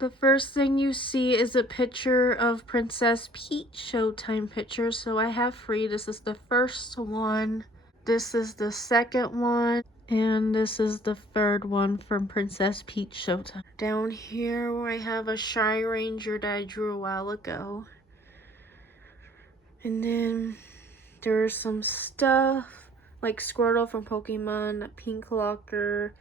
The first thing you see is a picture of Princess Peach Showtime picture. So I have 3. This is the first one. This is the second one. And this is the third one from Princess Peach Showtime. Down here I have a Shy Ranger that I drew a while ago. And then there's some stuff like Squirtle from Pokemon, Pink Locker.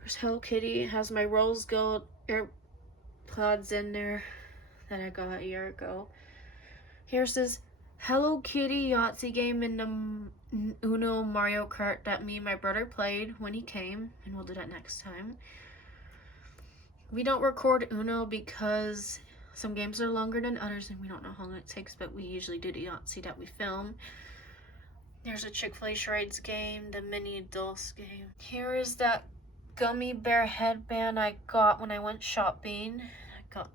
There's Hello Kitty. It has my rose gold AirPods in there that I got a year ago. Here's this Hello Kitty Yahtzee game in the Uno Mario Kart that me and my brother played when he came, and we'll do that next time. We don't record Uno because some games are longer than others and we don't know how long it takes, but we usually do the Yahtzee that we film. There's a Chick-fil-A charades game, the mini Dulce game. Here is that gummy bear headband I got when I went shopping. I got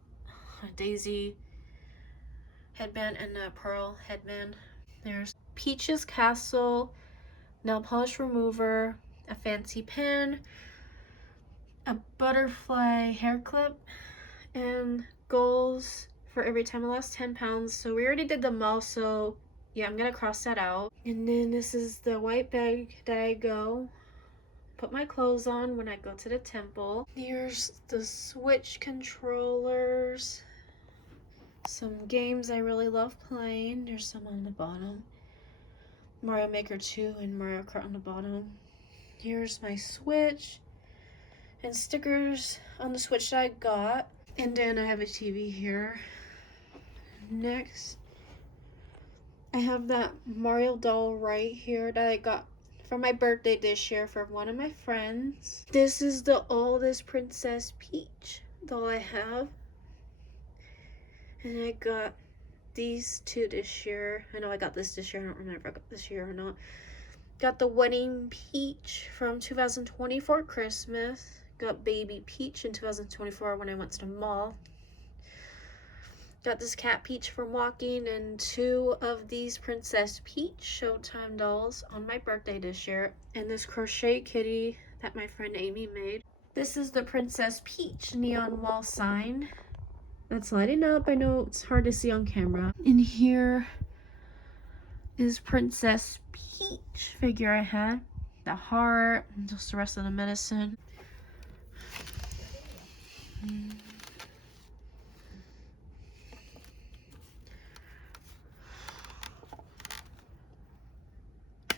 a Daisy headband and a Pearl headband. There's Peach's Castle, nail polish remover, a fancy pen, a butterfly hair clip, and goals for every time I lost 10 pounds. So we already did the mall, so yeah, I'm gonna cross that out. And then this is the white bag that I go put my clothes on when I go to the temple. Here's the Switch controllers. Some games I really love playing. There's some on the bottom. Mario Maker 2 and Mario Kart on the bottom. Here's my Switch and stickers on the Switch that I got. And then I have a TV here. Next, I have that Mario doll right here that I got for my birthday this year from one of my friends. This is the oldest Princess Peach doll I have. And I got these 2 this year. I know I got this year. I don't remember if I got this year or not. Got the Wedding Peach from 2024 Christmas. Got Baby Peach in 2024 when I went to the mall. Got this Cat Peach from walking, and 2 of these Princess Peach Showtime dolls on my birthday this year. And this crochet kitty that my friend Amy made. This is the Princess Peach neon wall sign that's lighting up. I know it's hard to see on camera. And here is Princess Peach figure I had. The heart, and just the rest of the medicine.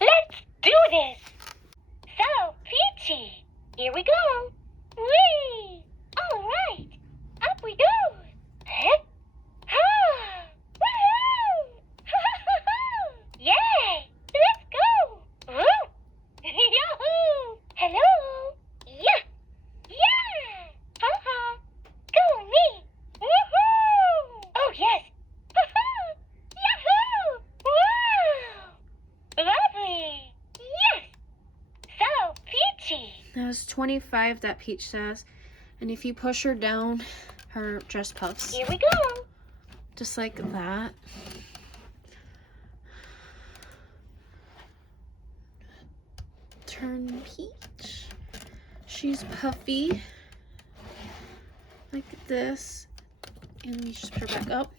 Let's do this! So, Peachy, here we go! Whee! Alright, up we go! Hip! Ha! Woohoo! Yay! Let's go! Woo! Yahoo! Hello! Yeah! Yeah! Ha-ha! Go me! Woohoo! Oh, yes! Ha-ha! Yahoo! Wow! Lovely! Yes! So, Peachy! There's 25 that Peach says. And if you push her down, her dress puffs. Here we go! Just like that. Turn Peach. She's puffy. Like this. And you just put her back up.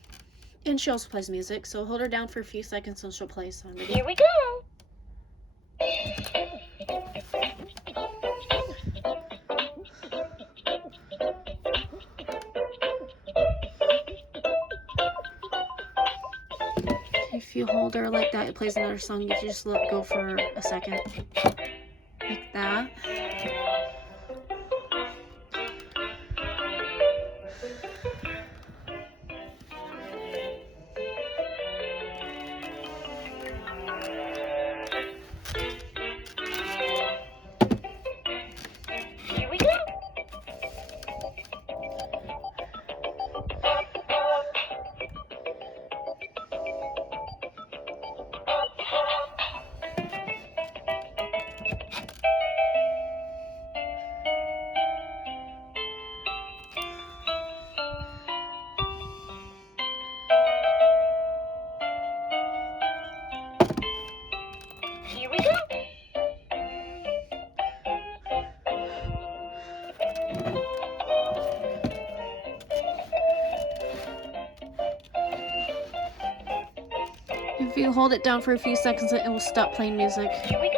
And she also plays music, so hold her down for a few seconds and she'll play some. Here we go! If you hold her like that, it plays another song. You just let go for a second. Like that. Here we go! Here we go! you hold it down for a few seconds, it will stop playing music. Here we go.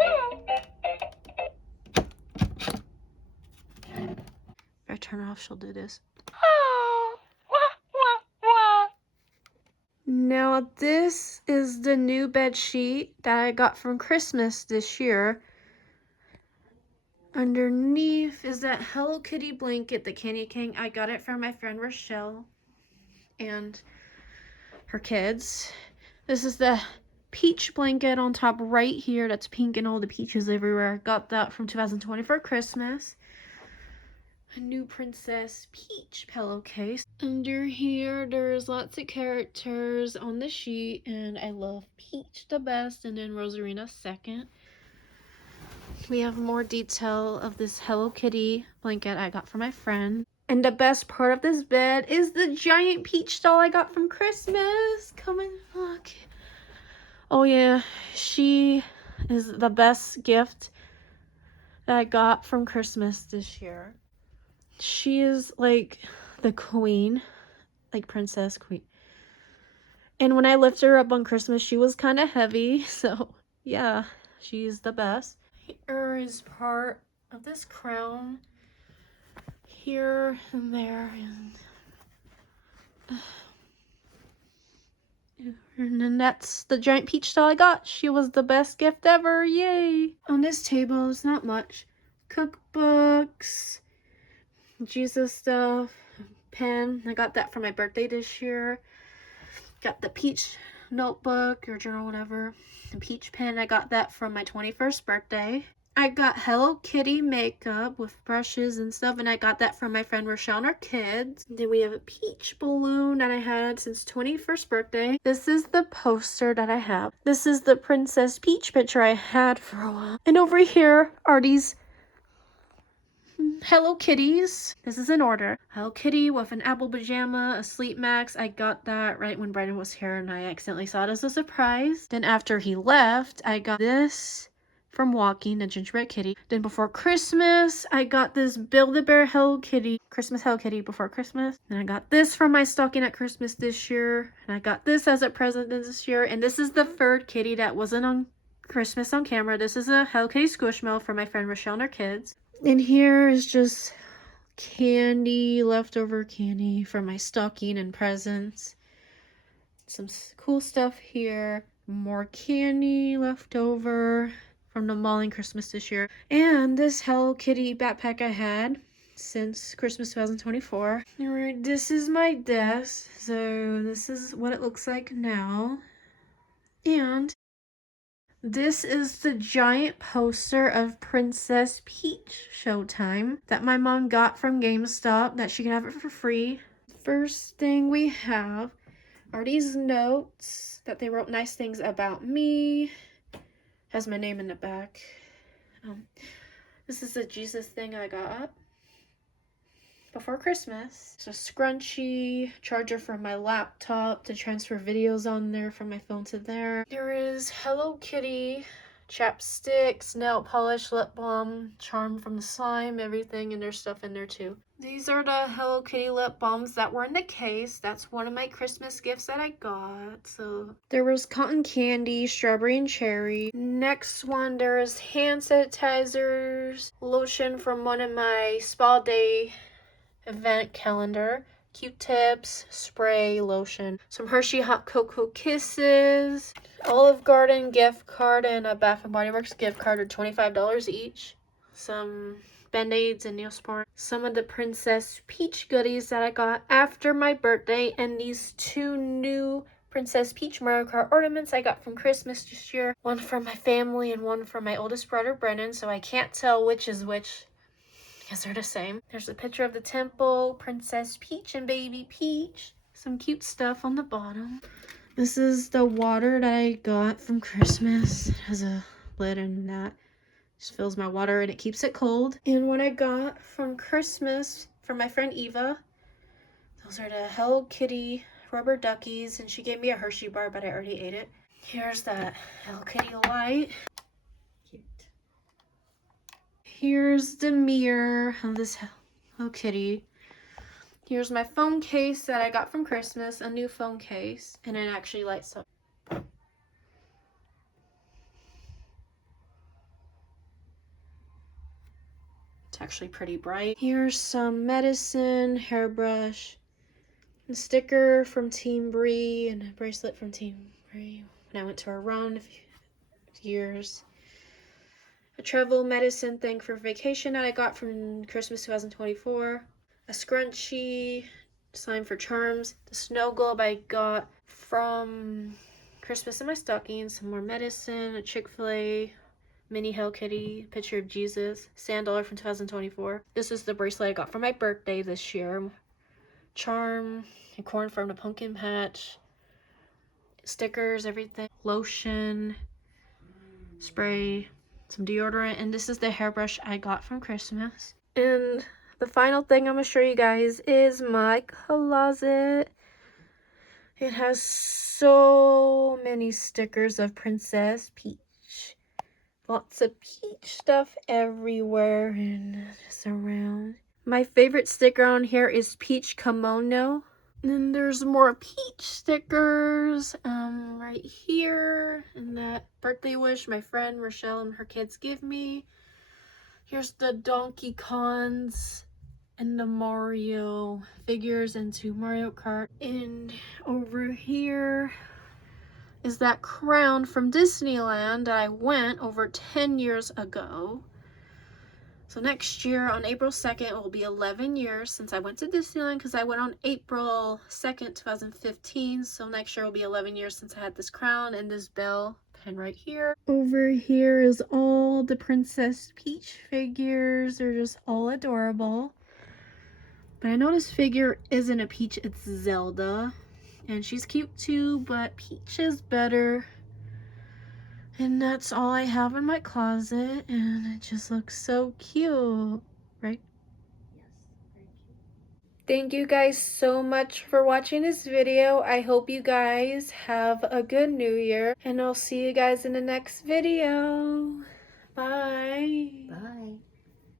If I turn it off, she'll do this. Oh, wah, wah, wah. Now this is the new bed sheet that I got from Christmas this year. Underneath is that Hello Kitty blanket, the Candy King. I got it from my friend Rochelle and her kids. This is the peach blanket on top right here that's pink and all the peaches everywhere. Got that from 2020 for Christmas. A new Princess Peach pillowcase. Under here, there's lots of characters on the sheet, and I love Peach the best, and then Rosarina second. We have more detail of this Hello Kitty blanket I got from my friend. And the best part of this bed is the giant Peach doll I got from Christmas. Come and look. Oh yeah, she is the best gift that I got from Christmas this year. She is like the queen, like princess queen. And when I lifted her up on Christmas, she was kind of heavy. So yeah, she's the best. Here is part of this crown. Here and there. And then that's the giant peach doll I got. She was the best gift ever. Yay! On this table is not much. Cookbooks. Jesus stuff. Pen. I got that for my birthday this year. Got the peach notebook or journal, whatever. The peach pen. I got that from my 21st birthday. I got Hello Kitty makeup with brushes and stuff, and I got that from my friend Rochelle and her kids. Then we have a peach balloon that I had since 21st birthday. This is the poster that I have. This is the Princess Peach picture I had for a while. And over here are these Hello Kitties. This is in order. Hello Kitty with an apple pajama, a sleep mask. I got that right when Brendan was here, and I accidentally saw it as a surprise. Then after he left, I got this from Walking, the gingerbread kitty. Then before Christmas, I got this Build-A-Bear Hello Kitty, Christmas Hello Kitty before Christmas. And I got this from my stocking at Christmas this year. And I got this as a present this year. And this is the third kitty that wasn't on Christmas on camera. This is a Hello Kitty Squishmallow for my friend Rochelle and her kids. And here is just candy, leftover candy from my stocking and presents. Some cool stuff here. More candy left over from the mall and Christmas this year. And this Hello Kitty backpack I had since Christmas 2024. Alright, this is my desk. So this is what it looks like now. And this is the giant poster of Princess Peach Showtime that my mom got from GameStop that she can have it for free. First thing we have are these notes that they wrote nice things about me. Has my name in the back. This is the Jesus thing I got before Christmas. It's a scrunchie, charger for my laptop to transfer videos on there from my phone to there. There is Hello Kitty chapsticks, nail polish, lip balm, charm from the slime, everything, and there's stuff in there too. These are the Hello Kitty lip balms that were in the case. That's one of my Christmas gifts that I got. So there was cotton candy, strawberry and cherry. Next one, there is hand sanitizers, lotion from one of my spa day event calendar, Q-tips, spray, lotion, some Hershey Hot Cocoa Kisses, Olive Garden gift card, and a Bath & Body Works gift card are $25 each. Some Band-Aids and Neosporin. Some of the Princess Peach goodies that I got after my birthday, and these two new Princess Peach Mario Kart ornaments I got from Christmas this year. One from my family and one from my oldest brother, Brennan, so I can't tell which is which because they're the same. There's a picture of the temple, Princess Peach and Baby Peach. Some cute stuff on the bottom. This is the water that I got from Christmas. It has a lid and that just fills my water and it keeps it cold. And what I got from Christmas from my friend Eva, those are the Hello Kitty rubber duckies, and she gave me a Hershey bar, but I already ate it. Here's that Hello Kitty light. Cute. Here's the mirror of this Hello Kitty. Here's my phone case that I got from Christmas, a new phone case, and it actually lights up. actually pretty bright. Here's some medicine, hairbrush, a sticker from Team Bree, and a bracelet from Team Bree when I went to a run a few years. A travel medicine thing for vacation that I got from Christmas 2024. A scrunchie, sign for charms. The snow globe I got from Christmas in my stocking. Some more medicine, a Chick-fil-A mini Hello Kitty, picture of Jesus, $1 from 2024. This is the bracelet I got for my birthday this year. Charm, a corn from the pumpkin patch, stickers, everything, lotion, spray, some deodorant, and this is the hairbrush I got from Christmas. And the final thing I'm going to show you guys is my closet. It has so many stickers of Princess Peach. Lots of peach stuff everywhere and just around. My favorite sticker on here is Peach Kimono. And there's more peach stickers right here. And that birthday wish my friend Rochelle and her kids give me. Here's the Donkey Kongs and the Mario figures into Mario Kart. And over here is that crown from Disneyland that I went over 10 years ago. So next year on April 2nd, it will be 11 years since I went to Disneyland because I went on April 2nd, 2015. So next year will be 11 years since I had this crown and this bell pin right here. Over here is all the Princess Peach figures. They're just all adorable. But I know this figure isn't a Peach, it's Zelda. And she's cute too, but Peach is better. And that's all I have in my closet, and it just looks so cute, right? Yes, very cute. Thank you guys so much for watching this video. I hope you guys have a good new year, and I'll see you guys in the next video. Bye.